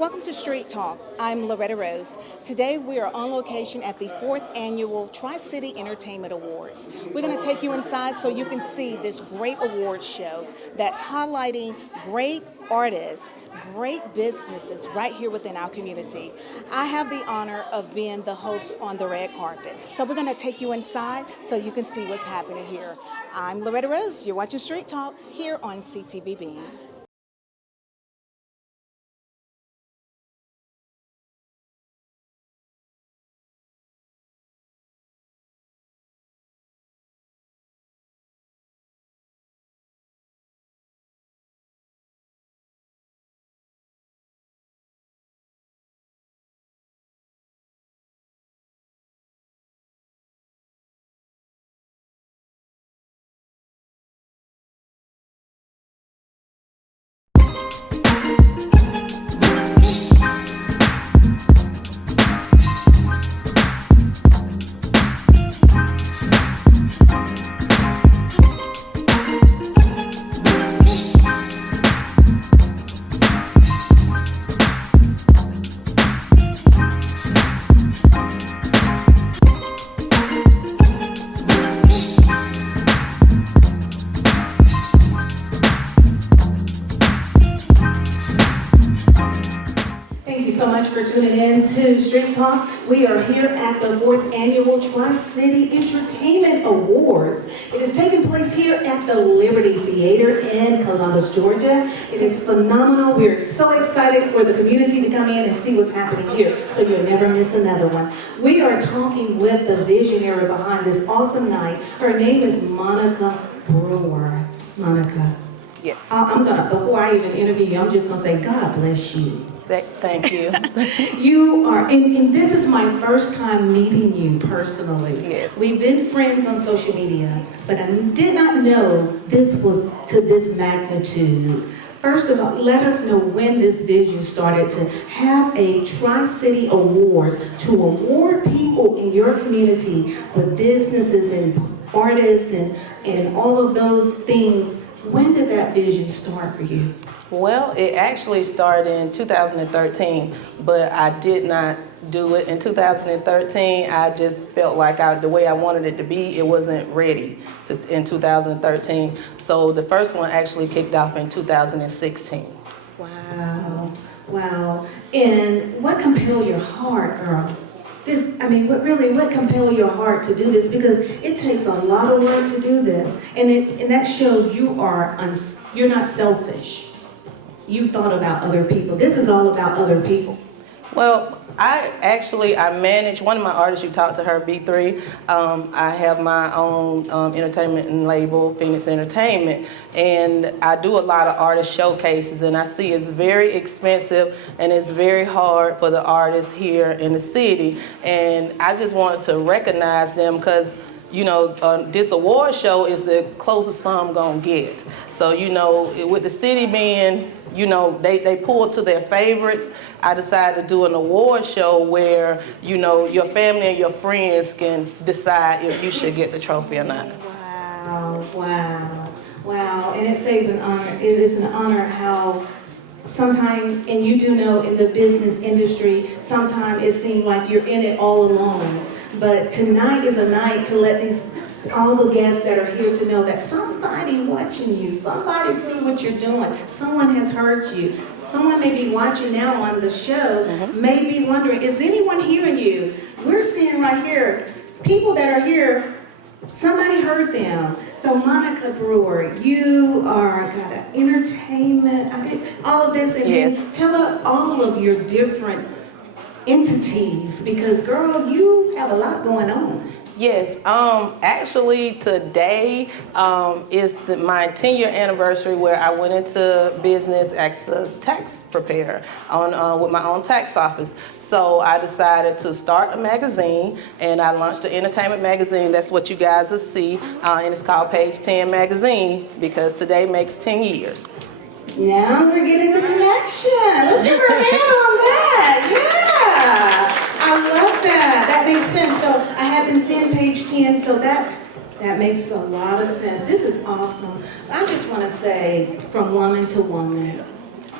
Welcome to Street Talk. I'm Loretta Rose. Today we are on location at the 4th Annual Tri-City Entertainment Awards. We're going to take you inside so you can see this great awards show that's highlighting great artists, great businesses right here within our community. I have the honor of being the host on the red carpet. So we're going to take you inside so you can see what's happening here. I'm Loretta Rose. You're watching Street Talk here on CTV Beam. Thank you so much for tuning in to Street Talk. We are here at the 4th Annual Tri-City Entertainment Awards. It is taking place here at the Liberty Theater in Columbus, Georgia. It is phenomenal. We are so excited for the community to come in and see what's happening here, so you'll never miss another one. We are talking with the visionary behind this awesome night. Her name is Monica Brewer. Monica. Yes. Before I even interview you, I'm just gonna say, God bless you. Thank you. You are, and this is my first time meeting you personally. Yes. We've been friends on social media, but I did not know this was to this magnitude. First of all, let us know when this vision started to have a Tri-City Awards to award people in your community with businesses and artists and all of those things. When did that vision start for you? Well, it actually started in 2013, but I did not do it in 2013. I just felt like the way I wanted it to be, it wasn't ready in 2013. So the first one actually kicked off in 2016. Wow, wow. And what compelled your heart, girl? What compelled your heart to do this? Because it takes a lot of work to do this. And that shows you're not selfish. You thought about other people. This is all about other people. Well, I manage one of my artists. You talked to her, B3. I have my own entertainment and label, Phoenix Entertainment, and I do a lot of artist showcases. And I see it's very expensive and it's very hard for the artists here in the city. And I just wanted to recognize them because, this award show is the closest I'm gonna get. So, with the city being, they pull to their favorites, I decided to do an award show where, your family and your friends can decide if you should get the trophy or not. Wow, wow, wow. And it is an honor how sometimes, and you do know in the business industry, sometimes it seems like you're in it all alone. But tonight is a night to let all the guests that are here to know that somebody watching you, somebody see what you're doing, someone has heard you, someone may be watching now on the show, may be wondering, is anyone hearing you? We're seeing right here, people that are here, somebody heard them. So Monica Brewer, you got an entertainment, all of this, and yes. then tell all of your different entities, because girl, you have a lot going on. Yes, actually today is my 10-year anniversary where I went into business as a tax preparer with my own tax office. So I decided to start a magazine, and I launched an entertainment magazine. That's what you guys will see, and it's called Page 10 Magazine because today makes 10 years. Now we're getting the connection. Let's give her a hand on that. Yeah. I love that. That makes sense. So I have been seeing Page 10, so that makes a lot of sense. This is awesome. I just want to say, from woman to woman,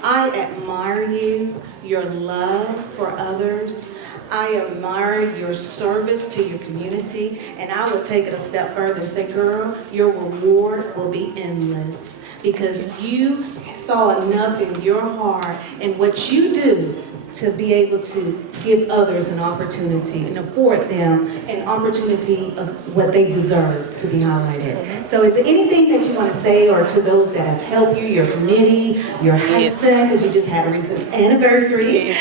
I admire you, your love for others. I admire your service to your community, and I would take it a step further and say, girl, your reward will be endless because you saw enough in your heart and what you do to be able to give others an opportunity and afford them an opportunity of what they deserve to be highlighted. So is there anything that you want to say or to those that have helped you, your committee, your husband, because you just had a recent anniversary?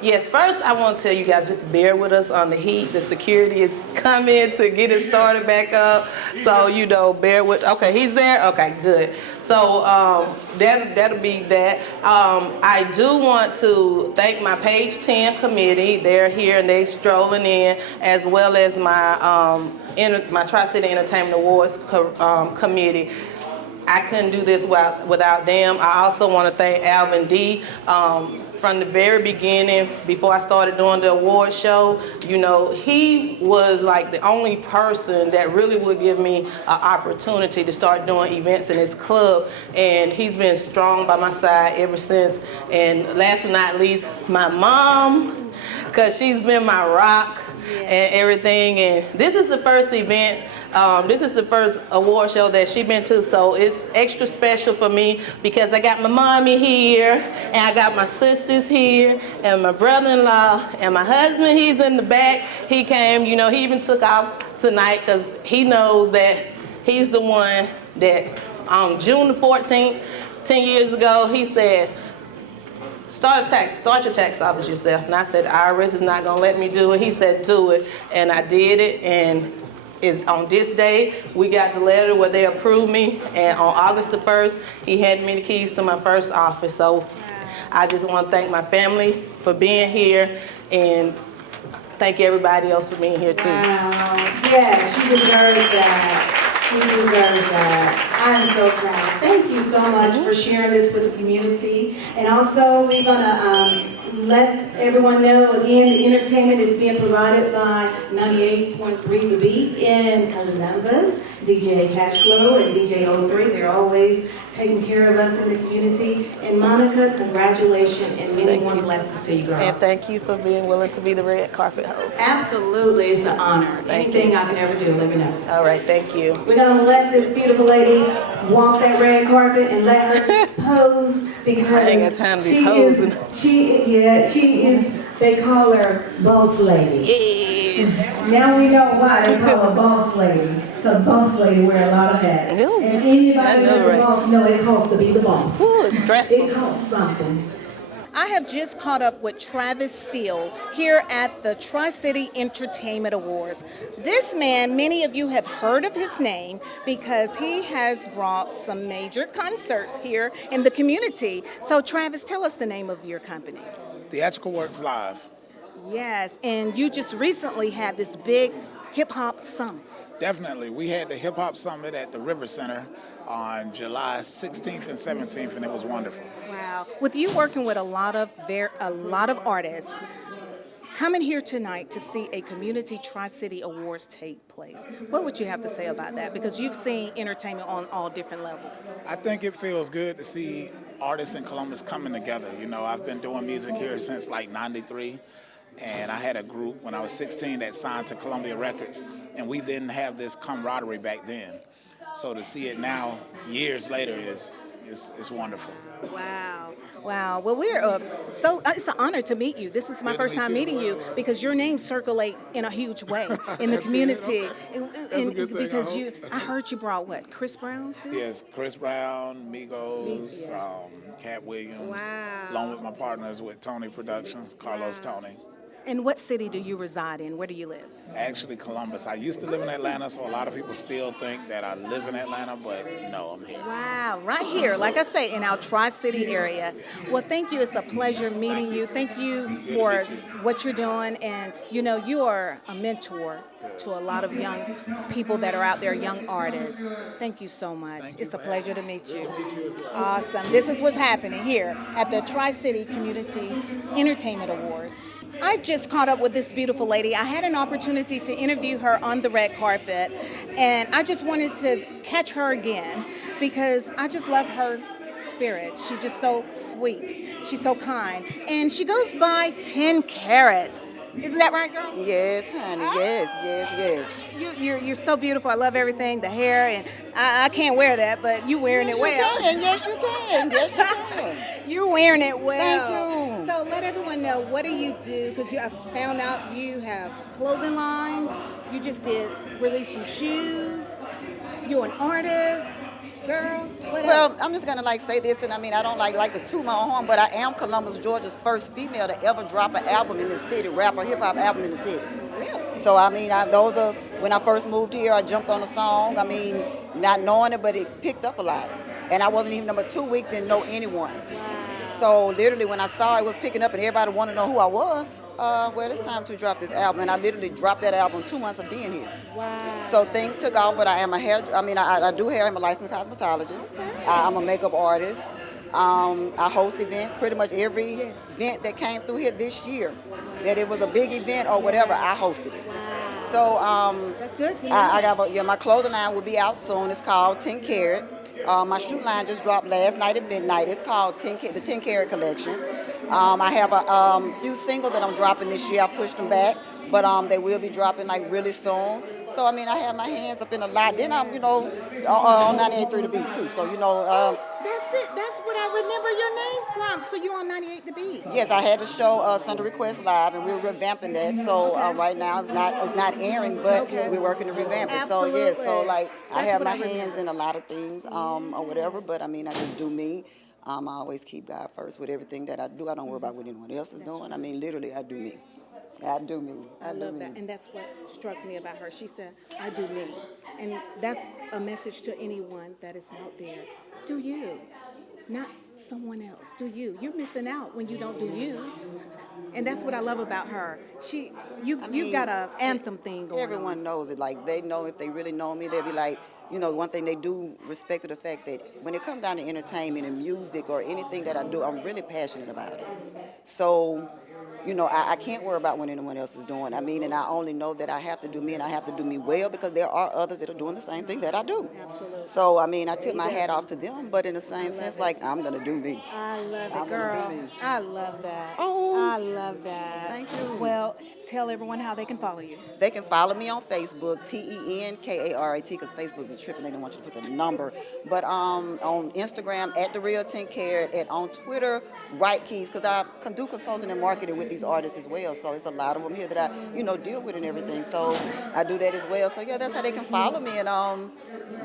Yes, first I want to tell you guys just bear with us on the heat. The security is coming to get it started back up. So, bear with, okay, he's there? Okay, good. So that'll be that. I do want to thank my Page 10 committee. They're here and they strolling in, as well as my Tri-City Entertainment Awards committee. I couldn't do this without them. I also want to thank Alvin D. From the very beginning, before I started doing the award show, he was like the only person that really would give me an opportunity to start doing events in his club. And he's been strong by my side ever since. And last but not least, my mom, because she's been my rock and everything. And this is the first event. This is the first award show that she's been to, so it's extra special for me because I got my mommy here, and I got my sisters here, and my brother-in-law, and my husband, he's in the back. He came, he even took off tonight because he knows that he's the one that on June the 14th, 10 years ago, he said, start your tax office yourself. And I said, the IRS is not gonna let me do it. He said, do it, and I did it, and on this day, we got the letter where they approved me, and on August the 1st, he handed me the keys to my first office. So I just want to thank my family for being here, and thank everybody else for being here too. Wow, yeah, she deserves that. She deserves that. I'm so proud. Thank you so much for sharing this with the community. And also, we're gonna let everyone know again, the entertainment is being provided by 98.3 The Beat in Columbus, DJ Cashflow and DJ O3. They're always taking care of us in the community. And Monica, congratulations and many more blessings to you, girl. And thank you for being willing to be the red carpet host. Absolutely, it's an honor. Anything I can ever do, let me know. All right, thank you. We're gonna let this beautiful lady walk that red carpet and let her pose because I ain't got time to be posing. She is, they call her boss lady. Yes. Now we know why they call her boss lady, because boss lady wear a lot of hats. Ooh, And anybody that's right. a boss know it costs to be the boss. Ooh, it's stressful. It costs something. I have just caught up with Travis Steele here at the Tri-City Entertainment Awards. This man, many of you have heard of his name because he has brought some major concerts here in the community. So Travis, tell us the name of your company. Theatrical Works Live. Yes, and you just recently had this big hip-hop summit. Definitely. We had the Hip Hop Summit at the River Center on July 16th and 17th, and it was wonderful. Wow. With you working with a lot of artists, coming here tonight to see a Community Tri-City Awards take place, what would you have to say about that? Because you've seen entertainment on all different levels. I think it feels good to see artists in Columbus coming together. I've been doing music here since like 93. And I had a group when I was 16 that signed to Columbia Records, and we didn't have this camaraderie back then. So to see it now, years later, is wonderful. Wow. Wow. Well, it's an honor to meet you. This is my first time meeting you because your name circulate in a huge way in the community. Because I heard you brought what? Chris Brown too? Yes, Chris Brown, Migos, Cat Williams, Wow. along with my partners with Tony Productions, Carlos Tony. And what city do you reside in? Where do you live? Actually, Columbus. I used to live in Atlanta, so a lot of people still think that I live in Atlanta, but no, I'm here. Wow, right here, like I say, in our Tri-City area. Well, thank you. It's a pleasure meeting you. Thank you for what you're doing. And, you are a mentor to a lot of young people that are out there, young artists. Thank you so much. It's a pleasure to meet you. Awesome. This is what's happening here at the Tri-City Community Entertainment Awards. I've just caught up with this beautiful lady. I had an opportunity to interview her on the red carpet, and I just wanted to catch her again because I just love her spirit. She's just so sweet. She's so kind. And she goes by 10 Carat. Isn't that right, girl? Yes, honey. Yes. You're so beautiful. I love everything, the hair, and I can't wear that, but you wearing Yes, it well. you can. Yes, you can. Yes, you can. You're wearing it well. Thank you. So let everyone know, what do you do? Because I found out you have clothing line. You just did release some shoes. You're an artist. Girl, what Well, else? I'm just gonna say this, and I mean I don't like to toot my own horn, but I am Columbus, Georgia's first female to ever drop an album in the city, rap or hip hop album in the city. Really? So I mean, those are when I first moved here. I jumped on a song. I mean, not knowing it, but it picked up a lot. And I wasn't even number 2 weeks, didn't know anyone. So literally, when I saw it was picking up and everybody wanted to know who I was, well, it's time to drop this album. And I literally dropped that album 2 months of being here. Wow. So things took off, but I am a hair. I mean, I do hair. I'm a licensed cosmetologist. I'm a makeup artist. I host events. Pretty much every event that came through here this year, that it was a big event or whatever, I hosted it. So That's good to know. I got my clothing line will be out soon. It's called 10 Carat. My shoe line just dropped last night at midnight. It's called the 10 Carat Collection. I have a few singles that I'm dropping this year. I pushed them back, but they will be dropping like really soon. So I mean, I have my hands up in a lot. Then I'm on 98.3 The Beat too. So That's it. That's what I remember your name from. So you on 98 The Beat. yes, I had a show Sunday Request Live, and we're revamping that. So right now it's not airing, but Okay. we're working to revamp it. So Absolutely. yes, so like I That's have what my I remember. hands in a lot of things or whatever. But I mean, I just do me. I always keep God first with everything that I do. I don't worry about what anyone else is doing. I mean, literally, I do me. I do me. I love that. And that's what struck me about her. She said, I do me. And that's a message to anyone that is out there. Do you, not someone else. Do you. You're missing out when you don't do you. And that's what I love about her. You got a anthem thing going Everyone on. knows it. Like, they know if they really know me, they'll be like, one thing they do respect the fact that when it comes down to entertainment and music or anything that I do, I'm really passionate about it. So, I can't worry about what anyone else is doing. I mean, and I only know that I have to do me and I have to do me well because there are others that are doing the same thing that I do. Absolutely. So, I mean, I tip my hat off to them, but in the same sense, like, I'm going to do me. I love it, I'm girl. gonna do me. I love that. Oh. I love that. Thank you. Well, tell everyone how they can follow you. They can follow me on Facebook, TENKARAT, because Facebook be tripping. They don't want you to put the number. But on Instagram, at The Real 10 Carat, and on Twitter, Right Keys, because I can do consulting and marketing with these artists as well. So it's a lot of them here that I, deal with and everything. So I do that as well. So yeah, that's how they can follow me. And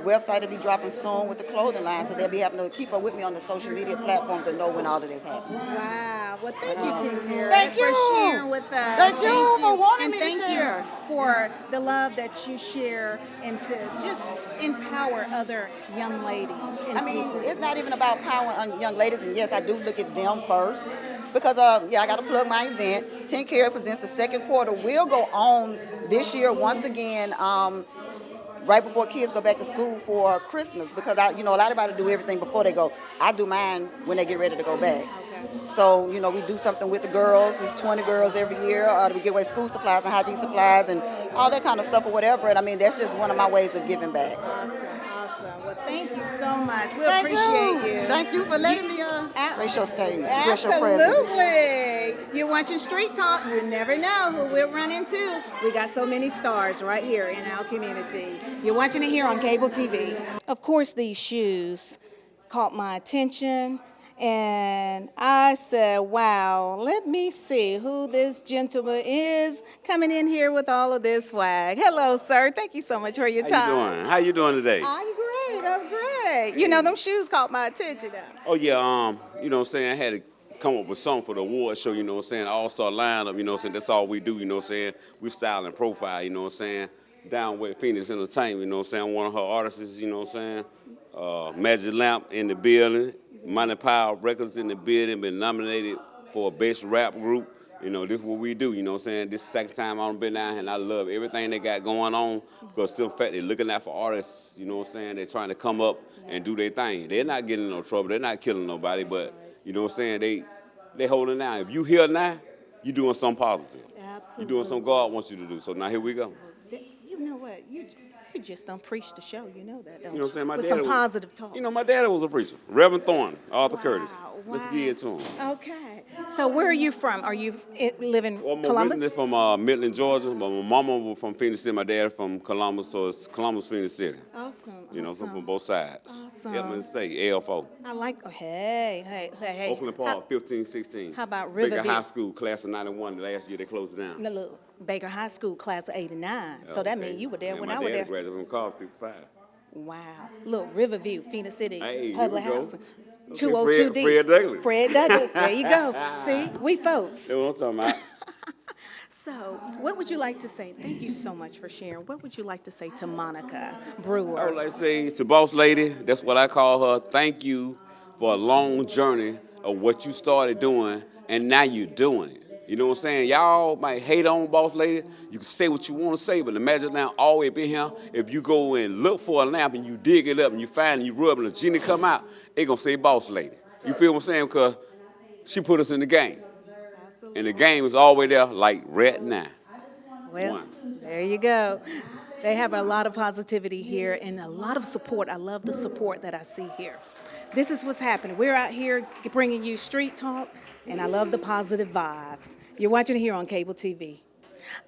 website will be dropping soon with the clothing line. So they'll be having to keep up with me on the social media platforms to know when all of this happens. Wow. Well, thank you, Tim Harris, Thank for you. sharing with us. Thank you for wanting and me to thank share. you for the love that you share and to just empower other young ladies. And I mean, people. it's not even about power on young ladies, and yes, I do look at them first. Because, I got to plug my event. 10 Carat presents the second quarter. We'll go on this year once again, right before kids go back to school for Christmas. Because, a lot of everybody do everything before they go. I do mine when they get ready to go back. So, we do something with the girls. There's 20 girls every year. We give away school supplies and hygiene supplies and all that kind of stuff or whatever. And, I mean, that's just one of my ways of giving back. Awesome. Well, thank you so much. We Thank appreciate you. Thank you for letting me grace your stage, grace your presence. Absolutely. You're watching Street Talk. You never know who we'll run into. We got so many stars right here in our community. You're watching it here on cable TV. Of course, these shoes caught my attention. And I said, wow, let me see who this gentleman is coming in here with all of this swag. Hello, sir. Thank you so much for your time. How you doing today? I'm great. I'm great. You know, them shoes caught my attention now. Oh yeah, you know what I'm saying, I had to come up with something for the award show, you know what I'm saying, all-star lineup, you know what I'm saying, that's all we do, you know what I'm saying, we style and profile, you know what I'm saying, down with Phoenix Entertainment, you know what I'm saying, one of her artists, you know what I'm saying, Magic Lamp in the building, Money Power Records in the building, been nominated for a best rap group. You know, this is what we do, you know what I'm saying? This is the second time I've been down here, and I love everything they got going on because still fact they're looking out for artists, you know what I'm saying? They're trying to come up and do their thing. They're not getting in no trouble. They're not killing nobody, but, you know what I'm saying? They holding down. If you here now, you're doing something positive. Absolutely. You're doing something God wants you to do. So now here we go. You know what? You just don't preach the show, you know that, don't You know what I'm saying? My With dad some was- positive talk. You know, my daddy was a preacher, Reverend Thorne, Arthur Curtis. Let's wow. give it to him. Okay. So where are you from? Are you live in Well, I'm Columbus? originally from Midland, Georgia, but my mama was from Phoenix City, my dad from Columbus, so it's Columbus, Phoenix City. Awesome. You know, so awesome. from both sides. Awesome. Edmund Say, L4. I like. Oh, hey. Oakland Park, 15, 16. how about Baker Riverview? High School, class of 91. Last year they closed it down. No, look, Baker High School, class of '89. So that means you were there when I was My dad there. graduated from college, 65. Wow. Look, Riverview, Phoenix City, Hey, here Public we go. Housing. Okay, 202D. Fred Douglass. Fred Douglass. There you go. See, we folks. That's what I'm talking about. So, what would you like to say? Thank you so much for sharing. What would you like to say to Monica Brewer? I would like to say to Boss Lady, that's what I call her, thank you for a long journey of what you started doing, and now you're doing it. You know what I'm saying? Y'all might hate on Boss Lady. You can say what you want to say, but imagine now always been here. If you go and look for a lamp and you dig it up and you find it, you rub it and the genie come out, it going to say Boss Lady. You feel what I'm saying? Because she put us in the game. And the game is always there like right now. Well, One. there you go. They have a lot of positivity here and a lot of support. I love the support that I see here. This is what's happening. We're out here bringing you street talk, and I love the positive vibes. You're watching it here on cable TV.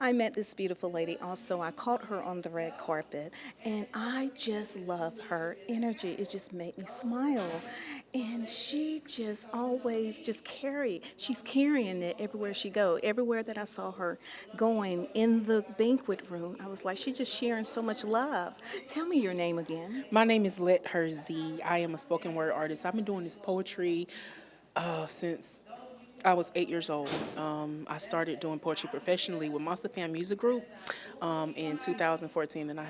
I met this beautiful lady also. I caught her on the red carpet, and I just love her energy. It just made me smile. And she just always she's carrying it everywhere she goes. Everywhere that I saw her going in the banquet room, I was like, she's just sharing so much love. Tell me your name again. My name is Let Her Z. I am a spoken word artist. I've been doing this poetry since I was 8 years old. I started doing poetry professionally with Monster Fan Music Group in 2014, and I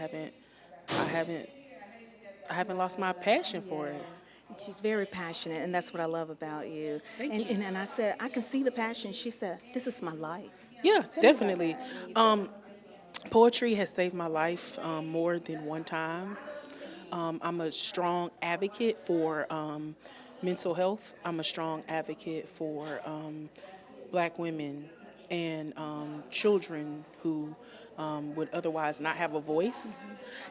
haven't lost my passion for it. She's very passionate, and that's what I love about you. And I said, I can see the passion. She said, this is my life. Yeah, definitely. Poetry has saved my life more than one time. I'm a strong advocate for mental health. I'm a strong advocate for Black women and children who would otherwise not have a voice.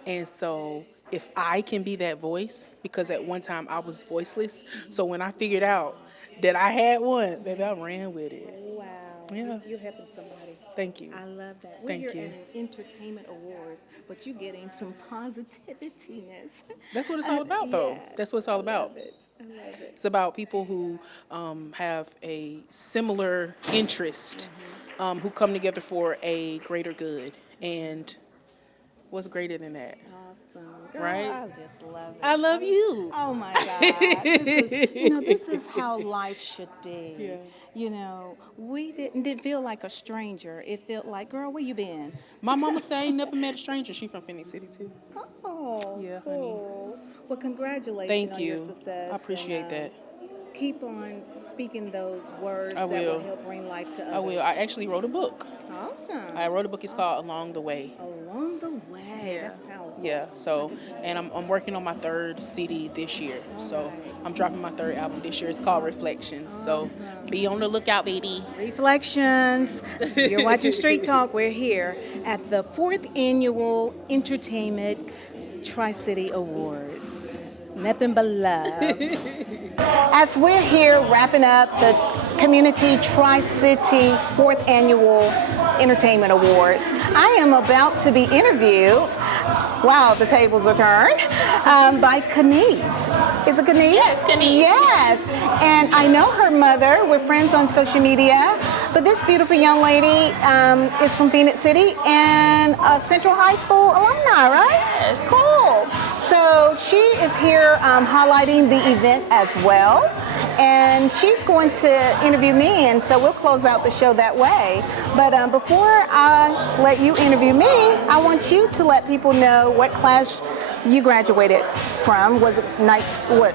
And so if I can be that voice, because at one time I was voiceless, so when I figured out that I had one, baby, I ran with it. Wow. Yeah. You're helping somebody. Thank you. I love that. Thank We're here you. at an entertainment awards, but you're getting some positivitiness. That's what it's all about, though. Yeah. That's what it's all about. I love it. It's about people who have a similar interest, who come together for a greater good. And what's greater than that? Awesome. Girl, Right? I just love it. I love you. Oh my God. This is how life should be. Yeah. You know, we didn't feel like a stranger. It felt like, girl, where you been? My mama said I ain't never met a stranger. She from Phoenix City, too. Oh, Yeah, honey. cool. Well, congratulations Thank on you. your success. I appreciate and, that. Keep on speaking those words I that will will. help bring life to others. I will. I actually wrote a book. Awesome. I wrote a book. It's called Along the Way. Along the way. That's powerful. Yeah, so, and I'm working on my third CD this year. So I'm dropping my third album this year. It's called Reflections. So be on the lookout, baby. Reflections. You're watching Street Talk. We're here at the 4th Annual Entertainment Tri-City Awards. Nothing but love. As we're here wrapping up the Community Tri-City 4th Annual Entertainment Awards, I am about to be interviewed. Wow, the tables are turned. By Kenise. Is it Kenise? Yes, Kenise. Yes. And I know her mother. We're friends on social media. But this beautiful young lady is from Phoenix City and a Central High School alumni, right? Yes. Cool. So she is here highlighting the event as well. And she's going to interview me, and so we'll close out the show that way. But before I let you interview me, I want you to let people know what class you graduated from. Was it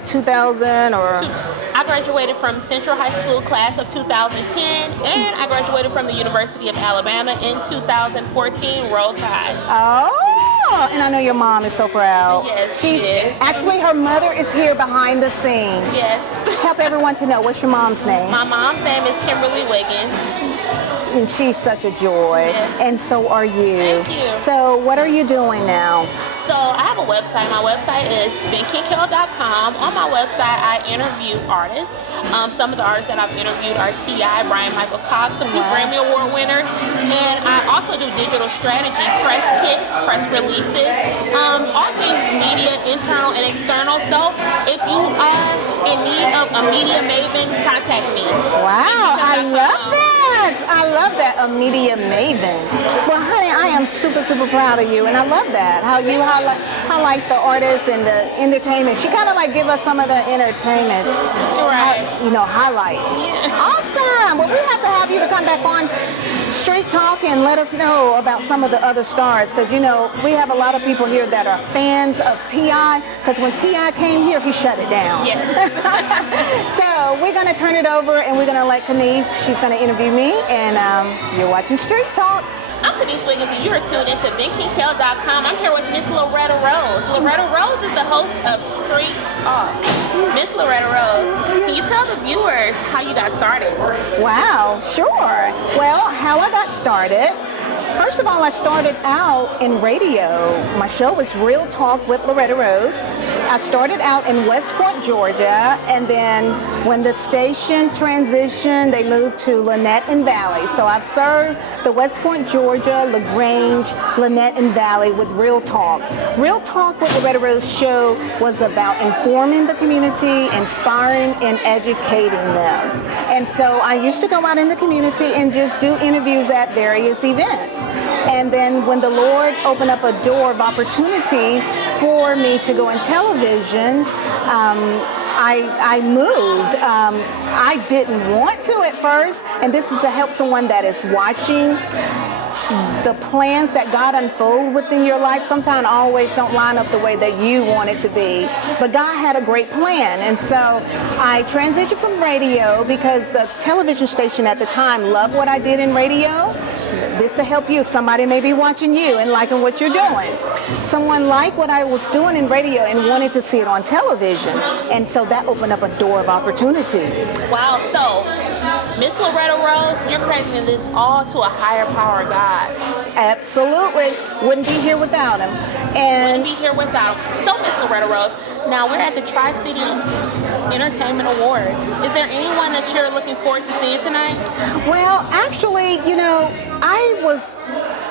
2000 or? I graduated from Central High School class of 2010, and I graduated from the University of Alabama in 2014, Roll Tide. Oh, and I know your mom is so proud. Yes, she is. Actually, her mother is here behind the scenes. Yes. Help everyone to know, what's your mom's name? My mom's name is Kimberly Wiggins. And she's such a joy. Yes. And so are you. Thank you. So what are you doing now? So I have a website. My website is benkinkel.com. On my website, I interview artists. Some of the artists that I've interviewed are T.I., Brian Michael Cox, a few Grammy Award winners. And I also do digital strategy, press kits, press releases, all things media, internal and external. So if you are in need of a media maven, contact me. Wow, I love that. I love that, a media maven. Well, honey, I am super, super proud of you, and I love that. How you highlight the artists and the entertainment. She kind of like give us some of the entertainment, Right. highlights. Yeah. Awesome. Well, we have to have you to come back on Street Talk and let us know about some of the other stars, because we have a lot of people here that are fans of T.I. Because when T.I. came here, he shut it down. Yes. So we're gonna turn it over and we're gonna let Kenise, she's gonna interview me, and you're watching Street Talk. I'm Kenise Wiggins, and you are tuned into benkinkel.com. I'm here with Miss Loretta Rose. Loretta Rose is the host of Street Talk. Miss Loretta Rose, can you tell the viewers how you got started? Wow, sure. Well, how I got started. First of all, I started out in radio. My show was Real Talk with Loretta Rose. I started out in Westport, Georgia, and then when the station transitioned, they moved to Lynette and Valley. So I've served the Westport, Georgia, LaGrange, Lynette and Valley with Real Talk. Real Talk with Loretta Rose show was about informing the community, inspiring and educating them. And so I used to go out in the community and just do interviews at various events. And then when the Lord opened up a door of opportunity for me to go in television, I moved. I didn't want to at first, and this is to help someone that is watching. The plans that God unfold within your life sometimes always don't line up the way that you want it to be. But God had a great plan. And so I transitioned from radio because the television station at the time loved what I did in radio. This to help you. Somebody may be watching you and liking what you're doing. Someone liked what I was doing in radio and wanted to see it on television. And so that opened up a door of opportunity. Wow, so Miss Loretta Rose, you're crediting this all to a higher power God. Absolutely. Wouldn't be here without him. Wouldn't be here without him. So Miss Loretta Rose, now we're at the Tri-City Entertainment Awards. Is there anyone that you're looking forward to seeing tonight? Well, actually, I was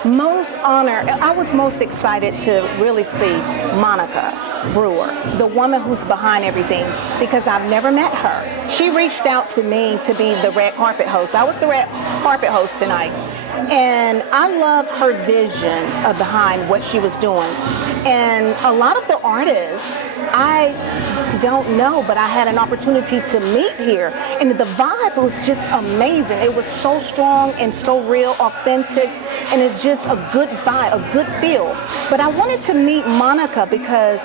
most honored. I was most excited to really see Monica Brewer, the woman who's behind everything, because I've never met her. She reached out to me to be the red carpet host. I was the red carpet host tonight. And I love her vision of behind what she was doing. And a lot of the artists, I don't know, but I had an opportunity to meet here. And the vibe was just amazing. It was so strong and so real, authentic. And it's just a good vibe, a good feel. But I wanted to meet Monica because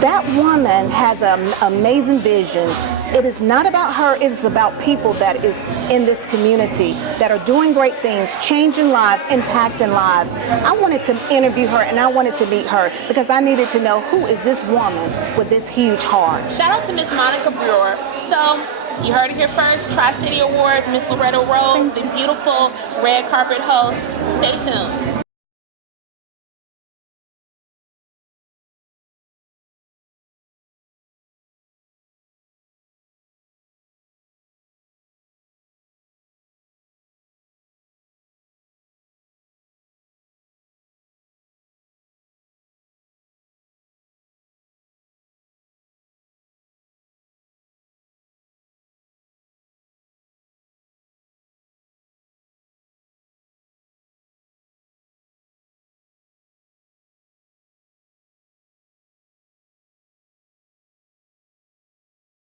that woman has an amazing vision. It is not about her, it is about people that is in this community that are doing great things, changing lives, impacting lives. I wanted to interview her and I wanted to meet her because I needed to know who is this woman with this huge heart. Shout out to Miss Monica Brewer. So, you heard it here first, Tri-City Awards, Miss Loretta Rose, the beautiful red carpet host. Stay tuned.